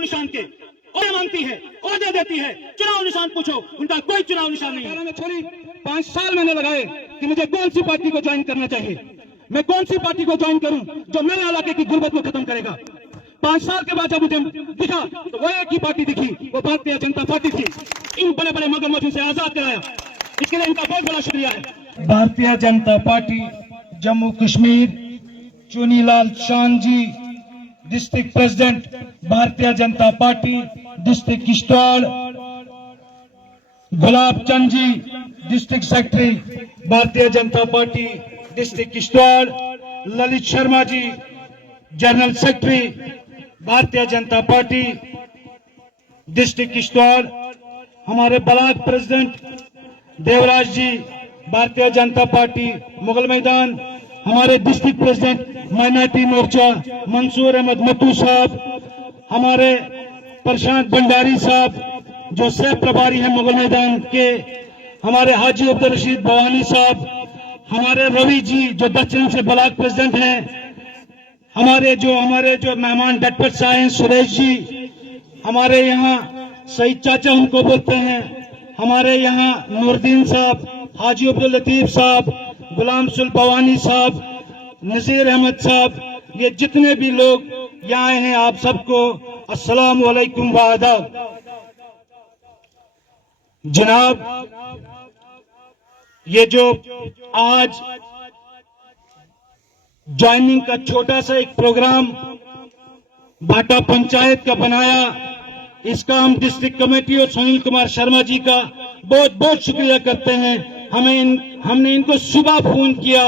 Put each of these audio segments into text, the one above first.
निशान के ओहदे मांगती है, ओहदे देती है। चुनाव निशान पूछो, उनका कोई चुनाव निशान नहीं है। छोड़ी 5 साल मैंने लगाए कि मुझे कौन सी पार्टी को ज्वाइन करना चाहिए, मैं कौन सी पार्टी को ज्वाइन करूं जो मेरे इलाके की गुर्बत को खत्म करेगा। 5 साल के बाद जब मुझे दिखा तो वो एक ही पार्टी दिखी, वो भारतीय जनता पार्टी थी। इन बड़े बड़े मगरमच्छों से आजाद कराया, इसके लिए इनका बहुत बड़ा शुक्रिया है। भारतीय जनता पार्टी जम्मू कश्मीर, चुनीलाल शान जी district president, Bharatiya Janata party district Kishtwar, Gulab Chand ji district secretary, Bharatiya Janata party district Kishtwar, Lalit Sharma ji general secretary, Bharatiya Janata party district Kishtwar, हमारे ब्लॉक प्रेसिडेंट देवराज जी, भारतीय जनता पार्टी मुगल मैदान, हमारे डिस्ट्रिक्ट प्रेसिडेंट माइनॉरिटी मोर्चा मंसूर अहमद मत्तू साहब, हमारे प्रशांत भंडारी साहब जो सह प्रभारी हैं मुगल मैदान के, हमारे हाजी अब्दुल रशीद भवानी साहब, हमारे रवि जी जो दक्षिण से ब्लॉक प्रेसिडेंट हैं, हमारे जो मेहमान डटपट साहब हैं सुरेश जी, हमारे यहाँ सईद चाचा उनको बोलते हैं, हमारे यहाँ नूरदीन साहब, हाजी अब्दुल लतीफ साहब, गुलाम सुल भवानी साहब, नजीर अहमद साहब, ये जितने भी लोग यहाँ आए हैं आप सबको अस्सलाम वालेकुम व आदाब। जनाब, ये जो आज ज्वाइनिंग का छोटा सा एक प्रोग्राम भाटा पंचायत का बनाया, इसका हम डिस्ट्रिक्ट कमेटी और सुनील कुमार शर्मा जी का बहुत बहुत शुक्रिया करते हैं। हमने इनको सुबह फोन किया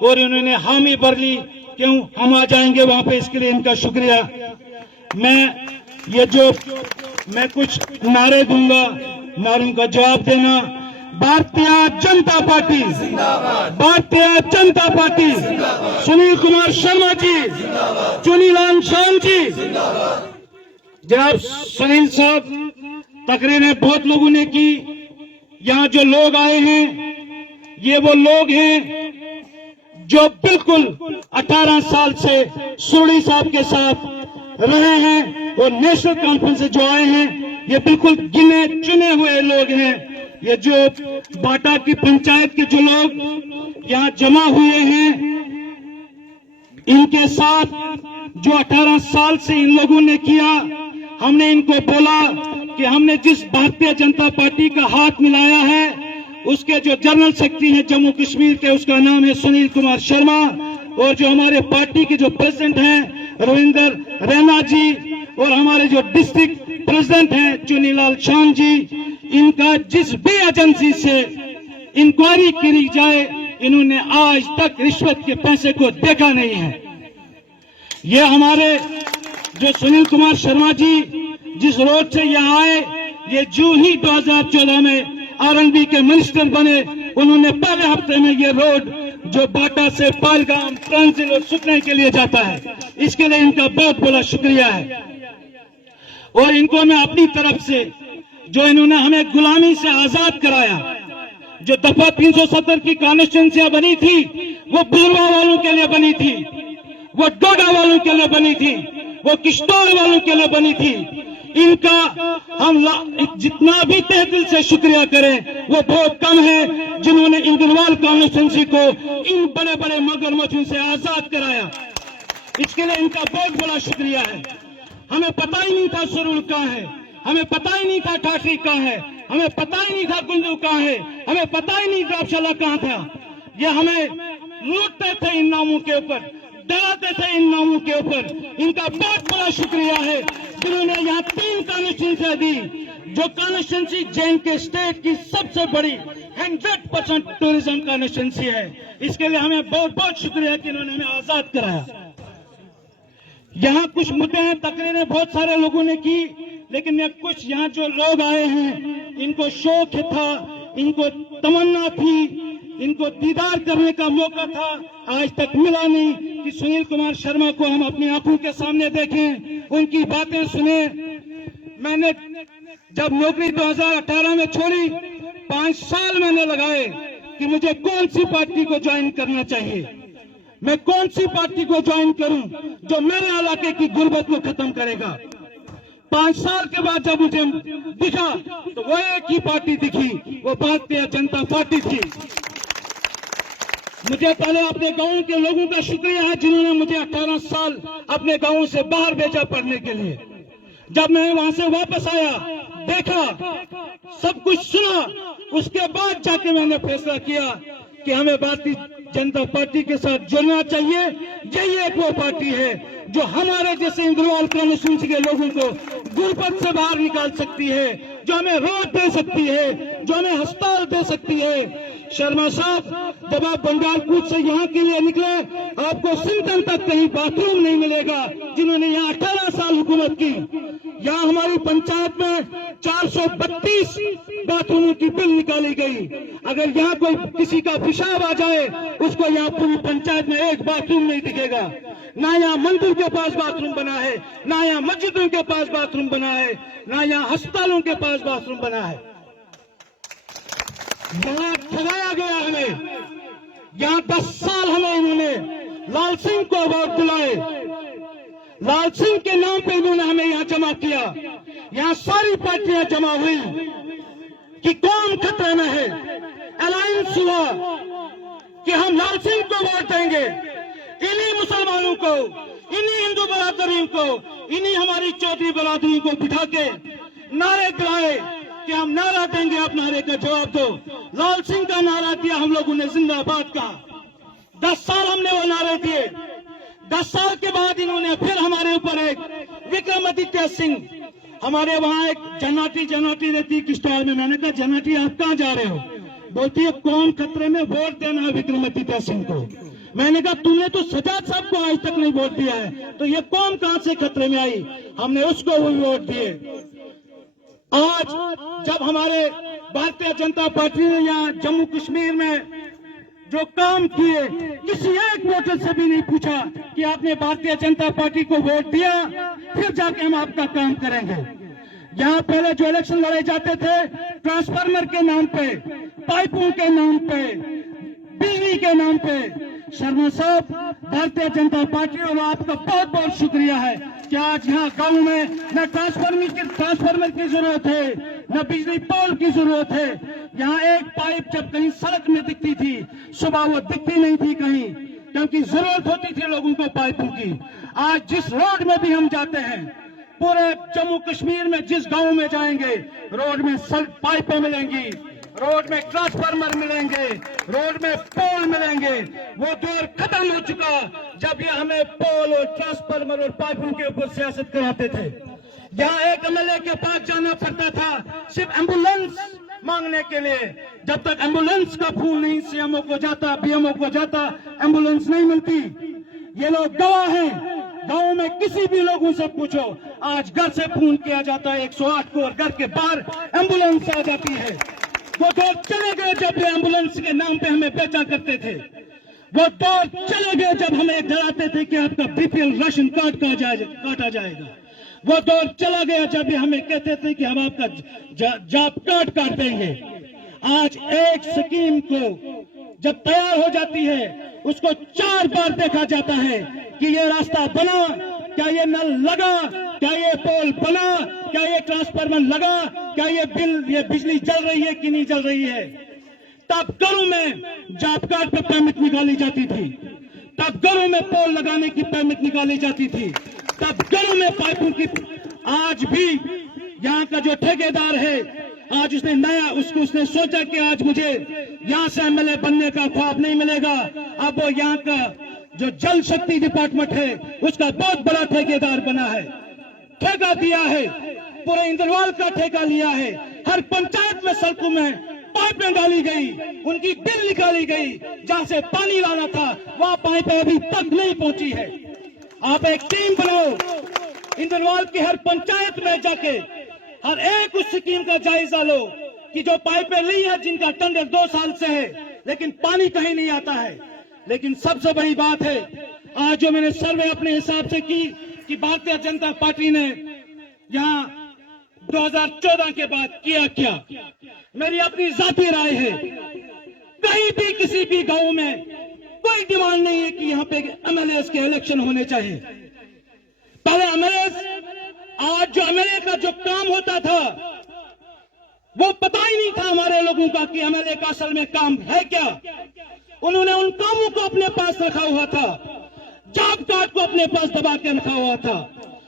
और इन्होंने हामी भर ली, क्यों हम आ जाएंगे वहां पे, इसके लिए इनका शुक्रिया। मैं कुछ नारे दूंगा, नारों का जवाब देना। भारतीय जनता पार्टी, भारतीय जनता पार्टी, सुनील कुमार शर्मा जी, चुनीलाल शान जी। जनाब सुनील साहब, तकरीरें बहुत लोगों ने की, यहाँ जो लोग आए हैं ये वो लोग हैं जो बिल्कुल 18 साल से सोढ़ी साहब के साथ रहे हैं और नेशनल कॉन्फ्रेंस से जो आए हैं ये बिल्कुल गिने चुने हुए लोग हैं। ये जो बाटा की पंचायत के जो लोग यहाँ जमा हुए हैं, इनके साथ जो 18 साल से इन लोगों ने किया, हमने इनको बोला कि हमने जिस भारतीय जनता पार्टी का हाथ मिलाया है उसके जो जनरल सेक्रेटरी हैं जम्मू कश्मीर के, उसका नाम है सुनील कुमार शर्मा, और जो हमारे पार्टी के जो प्रेसिडेंट हैं रविंदर रैना जी, और हमारे जो डिस्ट्रिक्ट प्रेसिडेंट हैं चुनीलाल शान जी, इनका जिस भी एजेंसी से इंक्वायरी की जाए इन्होंने आज तक रिश्वत के पैसे को देखा नहीं है। ये हमारे जो सुनील कुमार शर्मा जी जिस रोड से यहाँ आए, ये जो ही 2014 में आरएनबी के मिनिस्टर बने, उन्होंने पहले हफ्ते में ये रोड जो बाटा से पालगाम ट्रांजिट और सुखने के लिए जाता है, इसके लिए इनका बहुत बड़ा शुक्रिया है। और इनको मैं अपनी तरफ से, जो इन्होंने हमें गुलामी से आजाद कराया, जो दफा 370 की कॉन्स्टिट्यूंसियां बनी थी वो बुलवा वालों के लिए बनी थी, वो डोडा वालों के लिए बनी थी, वो किश्तवाड़ वालों के लिए बनी थी, इनका हम जितना भी तहे दिल से शुक्रिया करें वो बहुत कम है, जिन्होंने इंद्रवाल कॉन्स्टिट्यूंसी को इन बड़े बड़े मगरमच्छों से आजाद कराया। इसके लिए इनका बहुत बड़ा शुक्रिया है। हमें पता ही नहीं था सुरुल कहाँ है, हमें पता ही नहीं था ठाठरी कहाँ है, हमें पता ही नहीं था गुंजू कहाँ है, हमें पता ही नहीं गौशाला कहाँ था। ये हमें लूटते थे इन नामों के ऊपर, डराते थे इन नामों के ऊपर। इनका बहुत बड़ा शुक्रिया है जिन्होंने यहाँ 3 कॉन्स्टिट्यूंसी दी, जो कॉन्स्टिट्यूंसी जैन के स्टेट की सबसे बड़ी 100% टूरिज्म कॉन्स्टिट्यूंसी है। इसके लिए हमें बहुत बहुत शुक्रिया कि इन्होंने हमें आजाद कराया। यहाँ कुछ मुद्दे हैं, तकरीरें बहुत सारे लोगों ने की, लेकिन मैं कुछ यहाँ जो लोग आए हैं इनको शौक था, इनको तमन्ना थी, इनको दीदार करने का मौका था, आज तक मिला नहीं कि सुनील कुमार शर्मा को हम अपनी आंखों के सामने देखें, उनकी बातें सुने। मैंने जब नौकरी 2018 में छोड़ी, 5 साल मैंने लगाए कि मुझे कौन सी पार्टी को ज्वाइन करना चाहिए, मैं कौन सी पार्टी को ज्वाइन करूं जो मेरे इलाके की गुर्बत को खत्म करेगा। 5 साल के बाद जब मुझे दिखा तो वो एक ही पार्टी दिखी, वो भारतीय जनता पार्टी थी। मुझे पहले अपने गांव के लोगों का शुक्रिया है जिन्होंने मुझे 18 साल अपने गांव से बाहर भेजा पढ़ने के लिए। जब मैं वहां से वापस आया, देखा, सब कुछ सुना, उसके बाद जाके मैंने फैसला किया कि हमें भारतीय जनता पार्टी के साथ जुड़ना चाहिए। यही एक वो पार्टी है जो हमारे जैसे इंद्रवाल कॉन्स्टिट्यूंसी के लोगों को गुरबत से बाहर निकाल सकती है, जो हमें रोड दे सकती है, जो हमें अस्पताल दे सकती है। शर्मा साहब, जब आप बंगाल कूच से यहाँ के लिए निकले, आपको सिंतन तक कहीं बाथरूम नहीं मिलेगा जिन्होंने यहाँ 18 साल हुकूमत की। यहाँ हमारी पंचायत में 432 बाथरूमों की बिल निकाली गई। अगर यहाँ कोई किसी का पेशाब आ जाए, उसको यहाँ पूरी पंचायत में एक बाथरूम नहीं दिखेगा। ना यहाँ मंदिर के पास बाथरूम बना है, ना यहाँ मस्जिदों के पास बाथरूम बना है, ना यहाँ अस्पतालों के पास बाथरूम बना है। यहाँ ठगाया गया हमें। यहाँ 10 साल हमें इन्होंने लाल सिंह को वोट दिलाए, लाल सिंह के नाम पे इन्होंने हमें यहाँ जमा किया। यहाँ सारी पार्टियां जमा हुई कि कौन खतरे में है। अलायंस हुआ कि हम लाल सिंह को वोट देंगे। इन्हीं मुसलमानों को, इन्हीं हिंदू बरादरी को, इन्हीं हमारी चौधरी बरादरी को बिठा के नारे दिलाए कि हम नारा देंगे, आप नारे का जवाब दो। लाल सिंह का नारा दिया हम लोगों ने, जिंदाबाद का। 10 साल हमने वो नारे दिए। 10 साल के बाद इन्होंने फिर हमारे ऊपर एक विक्रमादित्य सिंह, हमारे वहां एक जनाटी रहती किश्तवाड़ में। मैंने कहा, जनाटी आप कहाँ जा रहे हो? बोलती है, कौन खतरे में, वोट देना है विक्रमादित्य सिंह को। मैंने कहा, तुमने तो सजाद साहब को आज तक नहीं वोट दिया है, तो ये कौन कहां से खतरे में आई? हमने उसको भी वोट दिए। आज जब हमारे भारतीय जनता पार्टी ने यहाँ जम्मू कश्मीर में जो काम किए, किसी एक वोटर से भी नहीं पूछा कि आपने भारतीय जनता पार्टी को वोट दिया, फिर जाके हम आपका काम करेंगे। यहाँ पहले जो इलेक्शन लड़े जाते थे, ट्रांसफार्मर के नाम पे, पाइपों के नाम पे, बिजली के नाम पे। शर्मा साहब, भारतीय जनता पार्टी और आपका बहुत बहुत शुक्रिया है कि आज यहाँ गांव में न ट्रांसफार्मर की जरूरत है, न बिजली पोल की जरूरत है। यहाँ एक पाइप जब कहीं सड़क में दिखती थी, सुबह वो दिखती नहीं थी कहीं, क्योंकि जरूरत होती थी लोगों को पाइपों की। आज जिस रोड में भी हम जाते हैं, पूरे जम्मू कश्मीर में जिस गांव में जाएंगे, रोड में पाइपें मिलेंगी, रोड में ट्रांसफार्मर मिलेंगे, रोड में पोल मिलेंगे। वो दौर खत्म हो चुका जब ये हमें पोल और ट्रांसफार्मर और पाइपों के ऊपर सियासत कराते थे। यहाँ एक एमएलए के पास जाना पड़ता था सिर्फ एम्बुलेंस मांगने के लिए। जब तक एम्बुलेंस का फूल नहीं सीएमओ को जाता, बीएमओ को जाता, एम्बुलेंस नहीं मिलती। ये लोग गवाह हैं। गांव में किसी भी लोगों से पूछो, आज घर से फोन किया जाता है 108 को और घर के बाहर एम्बुलेंस आ जाती है। वो दौर चले गए जब ये एम्बुलेंस के नाम पे हमें बेचा करते थे। वो दौर चले गए जब हमें डराते थे कि आपका बीपीएल राशन कार्ड काटा जाएगा। वो दौर चला गया जब ये हमें कहते थे कि हम आपका जॉब कार्ड काट देंगे। आज एक स्कीम को जब तैयार हो जाती है, उसको 4 बार देखा जाता है कि ये रास्ता बना, क्या ये नल लगा, क्या ये पोल बना, क्या ये ट्रांसफार्मर लगा, क्या ये बिजली जल रही है कि नहीं जल रही है। तब घरों में जॉब कार्ड पे परमिट निकाली जाती थी, तब घरों में पोल लगाने की परमिट निकाली जाती थी, तब घरों में पाइपों की। आज भी यहाँ का जो ठेकेदार है, आज उसने सोचा कि आज मुझे यहाँ से एमएलए बनने का ख्वाब नहीं मिलेगा। अब वो यहाँ का जो जल शक्ति डिपार्टमेंट है, उसका बहुत बड़ा ठेकेदार बना है, ठेका दिया है, पूरे इंद्रवाल का ठेका लिया है। हर पंचायत में सड़कों में पाइपें डाली गई, उनकी बिल निकाली गई। जहां से पानी लाना था, वहां पाइपें अभी तक नहीं पहुंची है। आप एक टीम बनाओ, इंद्रवाल की हर पंचायत में जाके हर एक उस स्कीम का जायजा लो कि जो पाइपें ली है, जिनका टेंडर 2 साल से है, लेकिन पानी कहीं नहीं आता है। लेकिन सबसे बड़ी बात है, आज जो मैंने सर्वे अपने हिसाब से की कि भारतीय जनता पार्टी ने यहाँ 2014 के बाद किया क्या, मेरी अपनी जाती राय है, कहीं भी किसी भी गांव में कोई डिमांड नहीं है कि यहाँ पे एमएलए के इलेक्शन होने चाहिए। पहले एमएलए आज जो एमएलए का जो काम होता था वो पता ही नहीं था हमारे लोगों का कि एमएलए का असल में काम है क्या। उन्होंने उन कामों को अपने पास रखा हुआ था, जॉब कार्ड को अपने पास दबा के रखा हुआ था,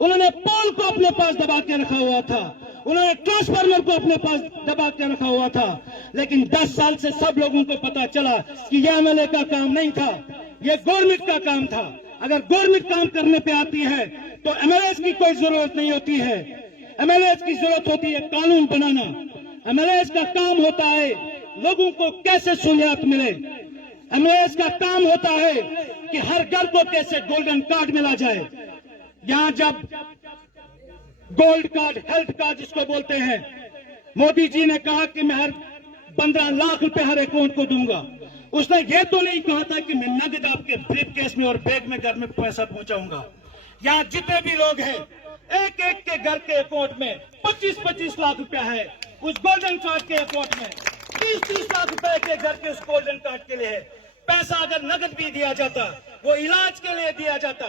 उन्होंने पोल को अपने पास दबा के रखा हुआ था, उन्होंने ट्रांसफार्मर को अपने पास दबा के रखा हुआ था। लेकिन 10 साल से सब लोगों को पता चला कि यह एमएलए का काम नहीं था, यह गवर्नमेंट का काम था। अगर गवर्नमेंट काम करने पे आती है तो एमएलए की कोई जरूरत नहीं होती है। एमएलए की जरूरत होती है कानून बनाना। एमएलए का काम होता है लोगों को कैसे सहूलियत मिले। एमएलए का काम होता है कि हर घर को कैसे गोल्डन कार्ड मिला जाए। यहाँ जब गोल्ड कार्ड, हेल्थ कार्ड जिसको बोलते हैं, मोदी जी ने कहा कि मैं हर 15 लाख रुपए हर अकाउंट को दूंगा। उसने ये तो नहीं कहा था कि मैं नगद आपके ब्रीफकेस में और बैग में घर में पैसा पहुंचाऊंगा। यहाँ जितने भी लोग हैं, एक एक के घर के अकाउंट में 25-25 लाख रुपया है। उस गोल्डन कार्ड के अकाउंट में 30-30 लाख रुपए के घर के उस गोल्डन कार्ड के लिए है। पैसा अगर नगद भी दिया जाता, वो इलाज के लिए दिया जाता,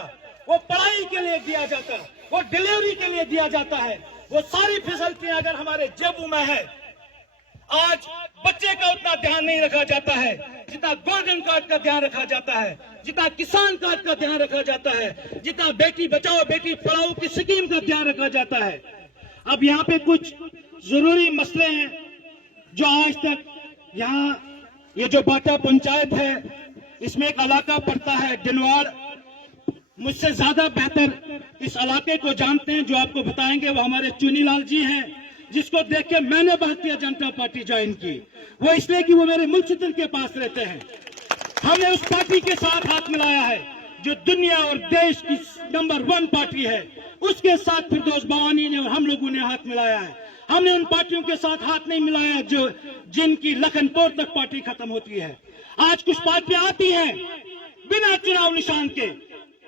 वो पढ़ाई के लिए दिया जाता, वो डिलीवरी के लिए दिया जाता है। वो सारी फैसिलिटियां अगर हमारे जेबू में है, आज बच्चे का उतना ध्यान नहीं रखा जाता है जितना गोल्डन कार्ड का ध्यान रखा जाता है, जितना किसान कार्ड का ध्यान रखा जाता है, जितना बेटी बचाओ बेटी पढ़ाओ की स्कीम का ध्यान रखा जाता है। अब यहाँ पे कुछ जरूरी मसले हैं जो आज तक यहाँ, ये जो बाटा पंचायत है इसमें एक इलाका पड़ता है डिनवाड़। मुझसे ज्यादा बेहतर इस इलाके को जानते हैं, जो आपको बताएंगे वो हमारे चुनीलाल जी हैं, जिसको देख के मैंने भारतीय जनता पार्टी ज्वाइन की। वो इसलिए कि वो मेरे मुल्क के पास रहते हैं। हमने उस पार्टी के साथ हाथ मिलाया है जो दुनिया और देश की नंबर 1 पार्टी है। उसके साथ फिरदौस भवानी ने और हम लोगों ने हाथ मिलाया है। हमने उन पार्टियों के साथ हाथ नहीं मिलाया जो जिनकी लखनपुर तक पार्टी खत्म होती है। आज कुछ पार्टियां आती हैं बिना चुनाव निशान के,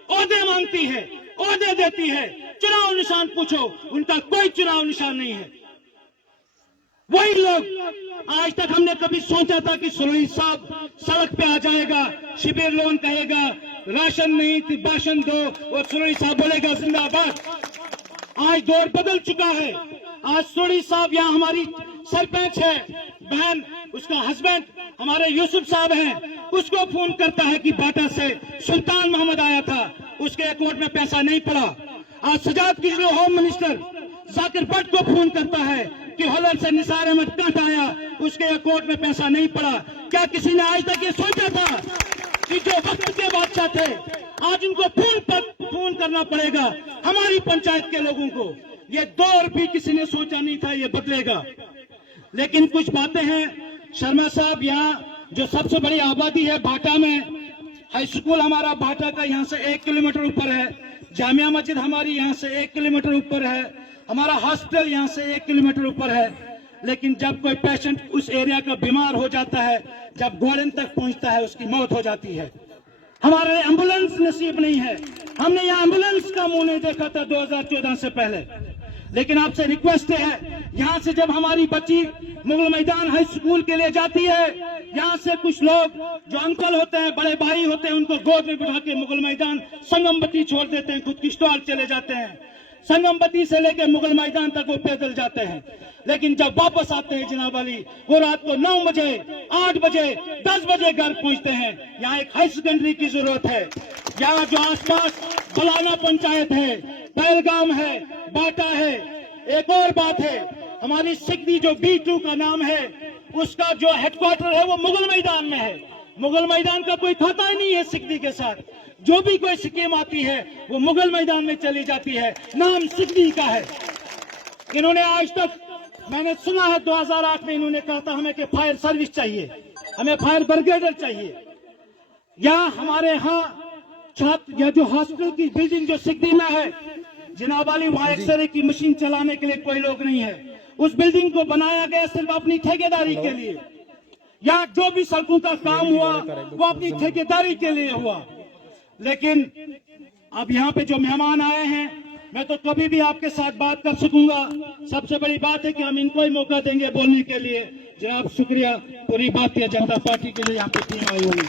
ओहदे मांगती है, ओहदे देती है, चुनाव निशान पूछो उनका कोई चुनाव निशान नहीं है। वही लोग, आज तक हमने कभी सोचा था कि सुरई साहब सड़क पे आ जाएगा, शिविर लोन कहेगा, राशन नहीं तो भाषण दो और सुरई साहब बोलेगा जिंदाबाद। आज दौर बदल चुका है। आज सुरई साहब यहाँ हमारी सरपंच है, बहन उसका हस्बैंड हमारे यूसुफ साहब हैं, उसको फोन करता है कि बाटा से सुल्तान मोहम्मद आया था, उसके अकाउंट में पैसा नहीं पड़ा। आज सजाद किशोर होम मिनिस्टर जाकिर भट्ट को फोन करता है कि होलर से निसार अहमद काट आया, उसके अकाउंट में पैसा नहीं पड़ा। क्या किसी ने आज तक ये सोचा था कि जो वक्त के बादशाह थे आज उनको फोन करना पड़ेगा हमारी पंचायत के लोगों को? ये दौर भी किसी ने सोचा नहीं था ये बदलेगा। लेकिन कुछ बातें हैं। शर्मा साहब, यहाँ जो सबसे बड़ी आबादी है बाटा में, हाई स्कूल हमारा बाटा का यहाँ से 1 किलोमीटर ऊपर है, जामिया मस्जिद हमारी यहाँ से 1 किलोमीटर ऊपर है, हमारा हॉस्पिटल यहाँ से 1 किलोमीटर ऊपर है। लेकिन जब कोई पेशेंट उस एरिया का बीमार हो जाता है, जब गोल्डन तक पहुंचता है, उसकी मौत हो जाती है। हमारे एम्बुलेंस नसीब नहीं है। हमने यहाँ एम्बुलेंस का मुंह नहीं देखा था 2014 से पहले। लेकिन आपसे रिक्वेस्ट है, यहाँ से जब हमारी बच्ची मुगल मैदान हाई स्कूल के लिए जाती है, यहाँ से कुछ लोग जो अंकल होते हैं, बड़े भाई होते हैं, उनको गोद में बिठा के मुगल मैदान संगमबत्ती छोड़ देते हैं, खुद की स्टॉल चले जाते हैं। संगमबत्ती से लेकर मुगल मैदान तक वो पैदल जाते हैं। लेकिन जब वापस आते हैं जनाब अली, वो रात को 9 बजे, 8 बजे, 10 बजे घर पहुंचते हैं। यहाँ एक हाई सेकेंडरी की जरूरत है। यहाँ जो आसपास बलाना पंचायत है, पहलगाम है, बाटा है। एक और बात है, हमारी सिकदी जो B2 का नाम है, उसका जो हेडक्वार्टर है वो मुगल मैदान में है। मुगल मैदान का कोई खाता ही नहीं है सिकदी के साथ। जो भी कोई स्कीम आती है वो मुगल मैदान में चली जाती है, नाम सिकदी का है। इन्होंने आज तक, मैंने सुना है 2008 में इन्होंने कहा था हमें कि फायर सर्विस चाहिए, हमें फायर ब्रिगेडर चाहिए। या हमारे यहाँ छात्र या जो हॉस्पिटल की बिल्डिंग जो सिकदी में है जनाब अली, वहाँ एक्सरे की मशीन चलाने के लिए कोई लोग नहीं है। उस बिल्डिंग को बनाया गया सिर्फ अपनी ठेकेदारी के लिए। यहाँ जो भी सड़कों का काम हुआ वो अपनी ठेकेदारी के लिए हुआ। लेकिन अब यहाँ पे जो मेहमान आए हैं, मैं तो कभी भी आपके साथ बात कर सकूंगा। सबसे बड़ी बात है कि हम इनको ही मौका देंगे बोलने के लिए। जनाब शुक्रिया, पूरी भारतीय जनता पार्टी के लिए यहाँ पे टीम आई हुई।